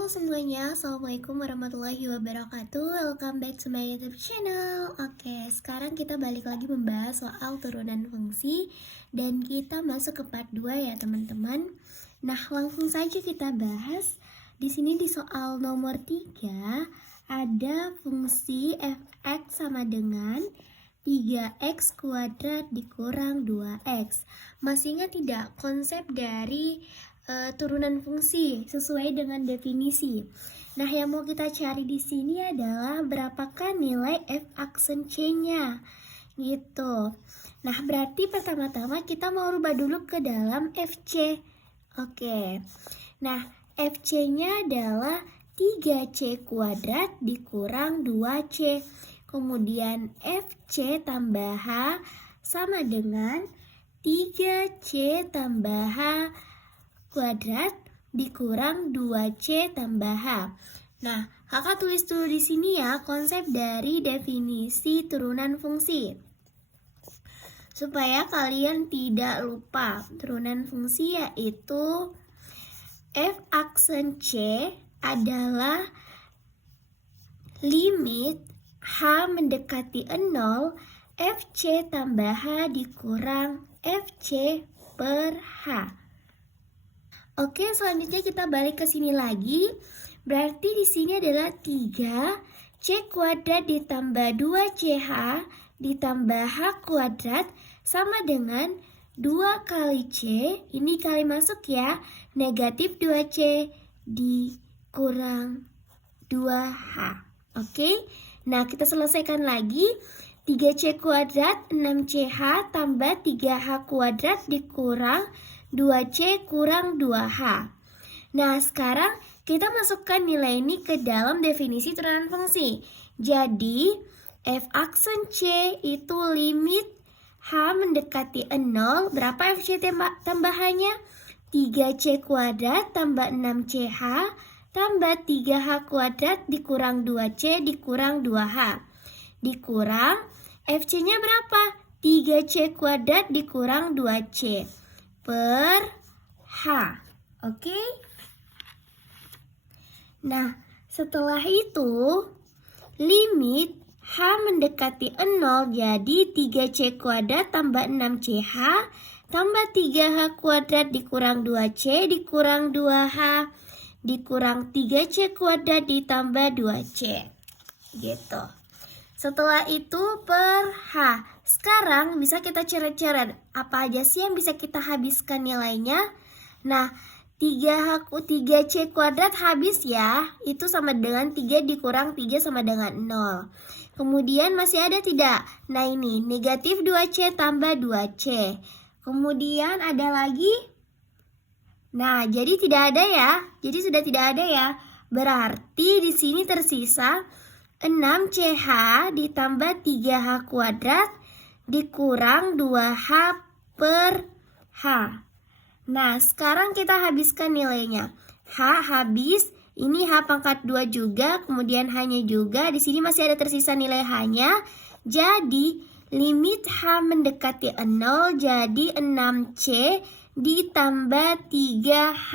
Halo semuanya, Assalamualaikum warahmatullahi wabarakatuh. Welcome back to my YouTube channel. Oke, sekarang kita balik lagi membahas soal turunan fungsi. Dan kita masuk ke part 2 ya teman-teman. Nah, langsung saja kita bahas. Di sini di soal nomor 3 ada fungsi fx sama dengan 3x kuadrat dikurang 2x. Masih ingat tidak konsep dari turunan fungsi sesuai dengan definisi? Nah, yang mau kita cari di sini adalah berapakah nilai f aksen c-nya gitu. Nah, berarti pertama-tama kita mau rubah dulu ke dalam fc. Oke. Nah, fc-nya adalah 3c kuadrat dikurang 2c. Kemudian fc tambah h sama dengan 3c tambah h kuadrat dikurang 2c tambah h. Nah, kakak tulis dulu di sini ya konsep dari definisi turunan fungsi. Supaya kalian tidak lupa, turunan fungsi yaitu f aksen c adalah limit h mendekati 0 fc tambah h dikurang fc per h. Oke, selanjutnya kita balik ke sini lagi. Berarti di sini adalah 3c kuadrat ditambah 2ch ditambah h kuadrat sama dengan 2 kali c, ini kali masuk ya, negatif 2c dikurang 2h. Oke, nah kita selesaikan lagi. 3c kuadrat 6ch tambah 3h kuadrat dikurang 2c kurang 2h. Nah, sekarang kita masukkan nilai ini ke dalam definisi turunan fungsi. Jadi, f aksen c itu limit h mendekati 0. Berapa fc tambahannya? 3c kuadrat tambah 6ch tambah 3h kuadrat dikurang 2c dikurang 2h. Dikurang fc-nya berapa? 3c kuadrat dikurang 2c per h. Oke? Nah, setelah itu limit h mendekati 0 jadi 3c kuadrat tambah 6ch tambah 3h kuadrat dikurang 2c dikurang 2h dikurang 3c kuadrat ditambah 2c. Gitu. Setelah itu per h. Sekarang bisa kita coret-coret. Apa aja sih yang bisa kita habiskan nilainya? Nah, 3c kuadrat habis ya. Itu sama dengan 3 dikurang 3 sama dengan 0. Kemudian masih ada tidak? Nah ini, negatif 2c tambah 2c. Kemudian ada lagi? Nah, jadi tidak ada ya. Jadi sudah tidak ada ya. Berarti di sini tersisa 6ch ditambah 3h kuadrat dikurang 2h per h. Nah, sekarang kita habiskan nilainya. H habis, ini h pangkat 2 juga, kemudian h-nya juga. Di sini masih ada tersisa nilai h-nya. Jadi, limit h mendekati 0 jadi 6c ditambah 3h.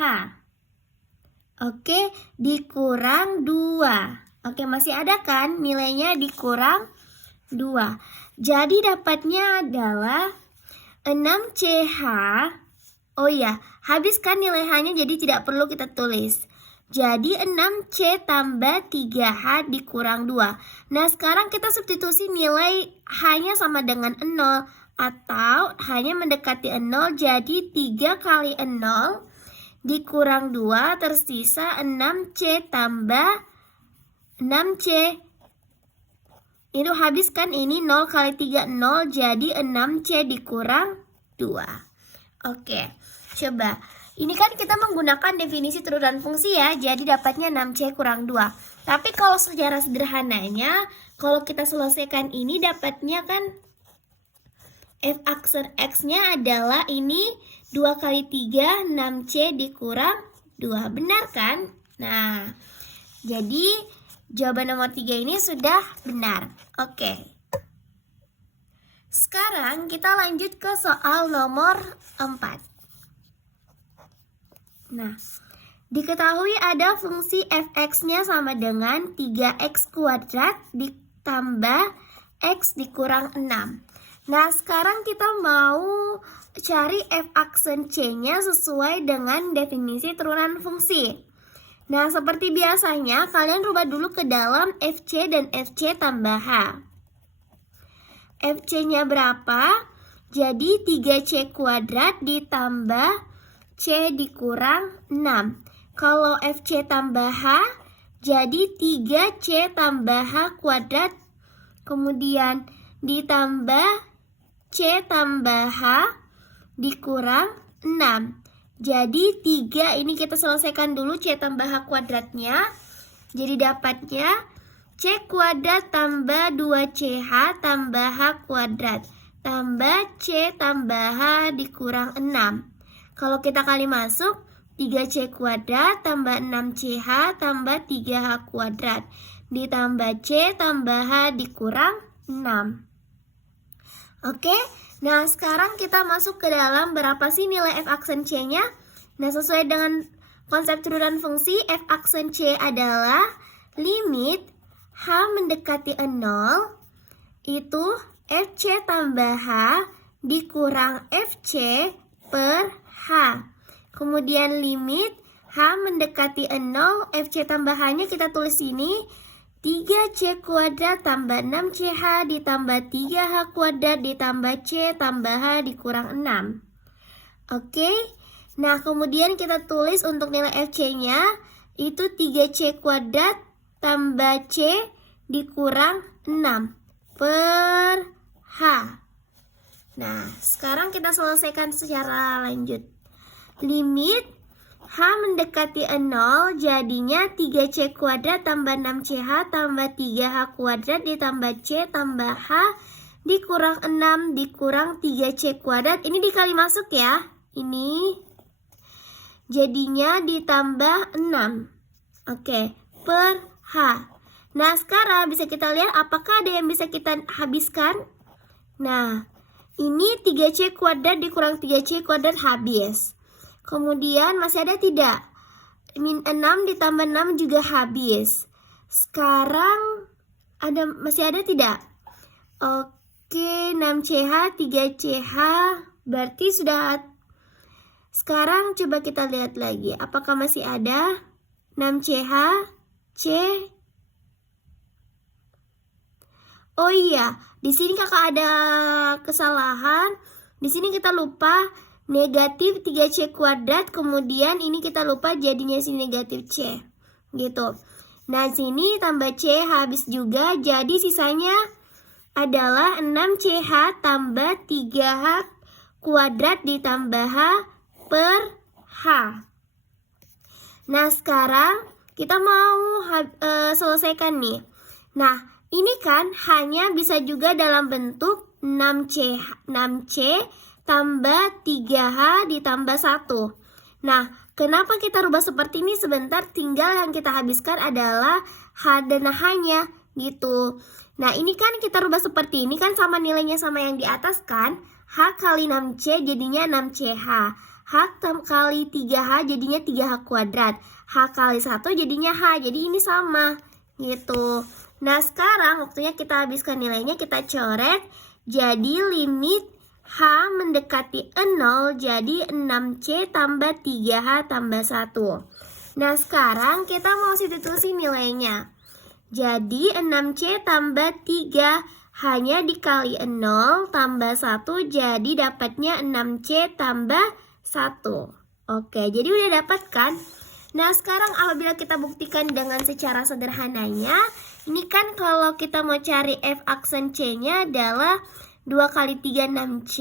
Oke, dikurang 2. Oke, masih ada kan nilainya dikurang 2. Jadi dapatnya adalah 6ch. Oh ya, habiskan nilai h-nya jadi tidak perlu kita tulis. Jadi 6c tambah 3h dikurang 2. Nah, sekarang kita substitusi nilai h-nya sama dengan 0. Atau h-nya mendekati 0 jadi 3 kali 0 dikurang 2 tersisa 6c tambah 6c. Itu habiskan ini 0 kali 3 0 jadi 6c dikurang 2. Oke, coba. Ini kan kita menggunakan definisi turunan fungsi ya. Jadi dapatnya 6c kurang 2. Tapi kalau secara sederhananya, kalau kita selesaikan ini dapatnya kan f aksen x-nya adalah ini 2 kali 3 6c dikurang 2. Benar kan? Nah, jadi jawaban nomor 3 ini sudah benar. Oke. Sekarang kita lanjut ke soal nomor 4. Nah, Diketahui ada fungsi fx-nya sama dengan 3x kuadrat ditambah x dikurang 6. Nah, sekarang kita mau cari f aksen c-nya sesuai dengan definisi turunan fungsi. Nah, seperti biasanya, kalian rubah dulu ke dalam fc dan fc tambah h. fc-nya berapa? Jadi 3c kuadrat ditambah c dikurang 6. Kalau fc tambah h, jadi 3c tambah h kuadrat, kemudian ditambah c tambah h dikurang 6. Jadi 3 ini kita selesaikan dulu c tambah h kuadratnya. Jadi dapatnya c kuadrat tambah 2ch tambah h kuadrat tambah c tambah h dikurang 6. Kalau kita kali masuk, 3c kuadrat tambah 6ch tambah 3h kuadrat ditambah c tambah h dikurang 6. Oke, nah sekarang kita masuk ke dalam berapa sih nilai f aksen c-nya? Nah, sesuai dengan konsep turunan fungsi, f aksen c adalah limit h mendekati 0 itu fc tambah h dikurang fc per h. Kemudian limit h mendekati 0, fc tambah h-nya kita tulis ini 3c kuadrat tambah 6ch ditambah 3h kuadrat ditambah c tambah h dikurang 6. Oke, nah kemudian kita tulis untuk nilai fc-nya itu 3c kuadrat tambah c dikurang 6 per h. Nah, sekarang kita selesaikan secara lanjut. Limit h mendekati 0 jadinya 3c kuadrat tambah 6ch tambah 3h kuadrat ditambah c tambah h dikurang 6 dikurang 3c kuadrat. Ini dikali masuk ya. Ini jadinya ditambah 6. Oke, per h. Nah, sekarang bisa kita lihat apakah ada yang bisa kita habiskan? Nah, ini 3c kuadrat dikurang 3c kuadrat habis. Kemudian masih ada tidak? Min 6 ditambah 6 juga habis. Sekarang masih ada tidak? Oke, 6ch, 3ch berarti sudah. Sekarang coba kita lihat lagi. Apakah masih ada? 6ch, c. Oh iya, di sini kakak ada kesalahan. Di sini kita lupa negatif 3c kuadrat, kemudian ini kita lupa jadinya sini negatif c, gitu. Nah, sini tambah c habis juga, jadi sisanya adalah 6ch tambah 3h kuadrat ditambah h per h. Nah, sekarang kita mau selesaikan nih. Nah, ini kan hanya bisa juga dalam bentuk 6c tambah 3h ditambah 1. Nah, kenapa kita rubah seperti ini? Sebentar, tinggal yang kita habiskan adalah h dan h-nya gitu. Nah, ini kan kita rubah seperti ini kan sama nilainya sama yang di atas kan? H kali 6c jadinya 6ch. H kali 3h jadinya 3h kuadrat. H kali 1 jadinya h. Jadi ini sama gitu. Nah, sekarang waktunya kita habiskan nilainya, kita coret. Jadi limit h mendekati 0 jadi 6c tambah 3h tambah 1. Nah, sekarang kita mau substitusi nilainya. Jadi 6c tambah 3 hanya dikali 0 tambah 1 jadi dapatnya 6c tambah 1. Oke, jadi udah dapat kan? Nah, sekarang apabila kita buktikan dengan secara sederhananya, ini kan kalau kita mau cari f aksen c-nya adalah 2 kali 3 6c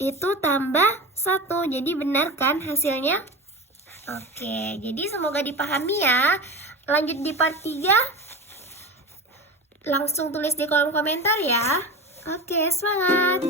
itu tambah 1. Jadi benar kan hasilnya? Oke, jadi semoga dipahami ya. Lanjut di part 3. Langsung tulis di kolom komentar ya. Oke, semangat!